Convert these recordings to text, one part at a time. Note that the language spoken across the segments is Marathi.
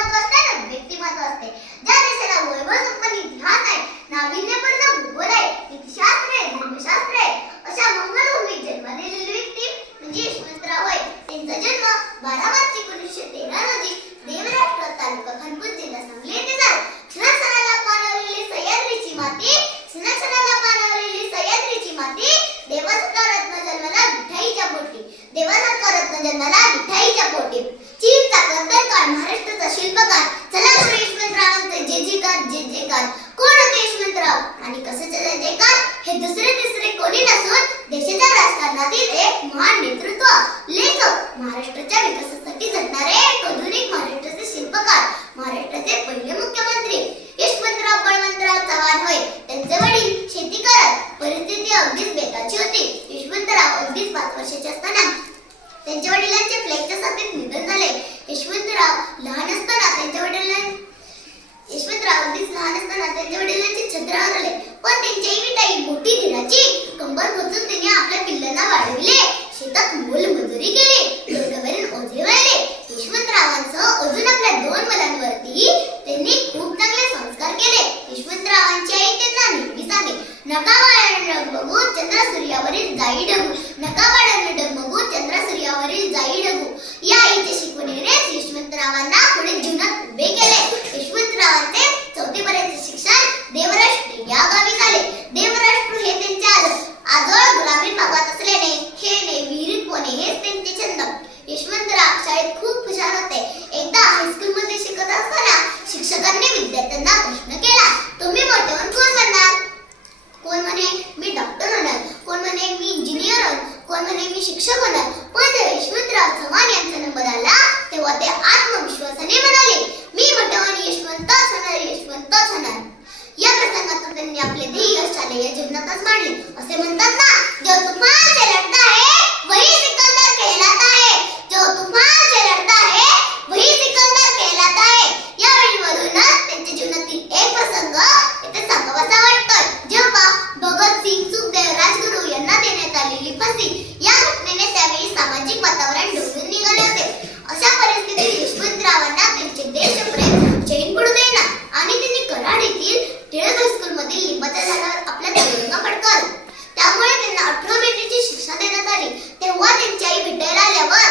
व्यक्तिमत्व असते ना व्यक्तिमत्व असते. ज्या देशाला वैभव संपन्न इतिहास आहे नाविन्यपूर्ण भूगोल आहे नीतिशास्त्र आहे धर्मशास्त्र आहे अशा मंगळभूमीत जन्मलेली व्यक्ती म्हणजे यशवंतराव होय त्यांचा जन्म बारा मार्च एकोणीसशे तेरा रोजी देवराष्ट्र तालुका खानपूर जिल्हा सांगली येथे झाला. सणासणाला पाणवलेली सह्याद्रीची माती सणासणाला पाणवलेली सह्याद्रीची माती देवासारखा रत्न जन्माला मिठाईच्या पोटी. देवासारखा रत्न जन्माला मिठाईच्या पोटी. चीनचा कर्तनकार महाराष्ट्राचा शिल्पकार चला बरं यशवंतरावांचे जे जेकार जे जेकार कोण होते यशवंतराव? आणि कसे चला जेकार हे दुसरे तिसरे कोणी नसून देशाच्या राजकारणातील एक महान नेतृत्व लेखक महाराष्ट्राच्या विकासासाठी झटणारे एक आधुनिक महाराष्ट्राचे शिल्पकार महाराष्ट्राचे पहिले मुख्यमंत्री. यशवंतराव बळवंतराव चव्हाण होय. त्यांचे वडील शेती करत परिस्थिती अगदीच बेताची होती. यशवंतराव अगदीच पाच वर्षाचे असताना त्यांच्या वडिलांचे प्लेगच्या साथीत निधन झाले. यशवंतराव लहान असताना त्यांच्या वडिलां यशवंतराव अगदीच लहान असताना त्यांच्या वडिलांचे छत्र आले पण त्यांची आई मोठी धीराची कंबर शाळेत खूप हुशार होते. एकदा हायस्कूल मध्ये शिकत असताना शिक्षकांनी विद्यार्थ्यांना प्रश्न केला. तुम्ही मोठे होऊन कोण बनणार? कोण म्हणे? मी डॉक्टर होणार. कोण म्हणे? मी इंजिनियर होणार कोण म्हणे? मी शिक्षक होणार. पण यशवंतराव चव्हाण यांचा नंबर आला तेव्हा ते आत्मविश्वासाने म्हणाले मी मोठे होऊन यशवंतच होणार यशवंतच होणार. या प्रसंगातून त्यांनी आपले ध्येय शालेय जीवनातच मांडले असे म्हणतात कराड येथील टिळक हायस्कूलमधील लिंबाच्या झाडावर आपल्या तरुणांना फडकावला त्यामुळे त्यांना अठरा महिन्याची शिक्षा देण्यात आली. तेव्हा त्यांची आई भेटायला आल्यावर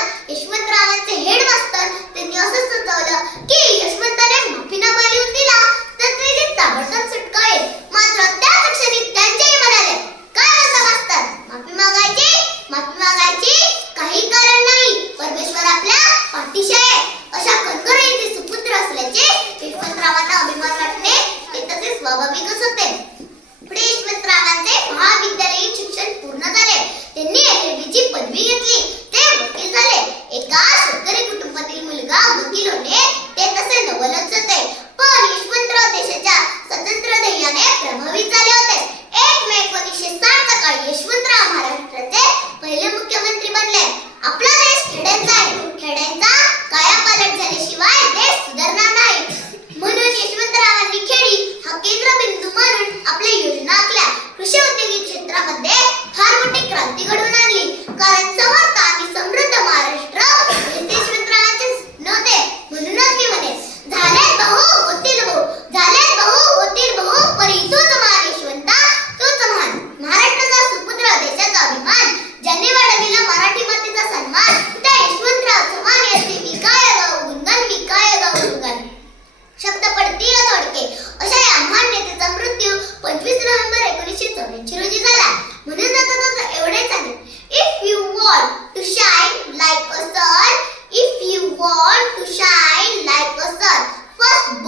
びくって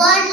One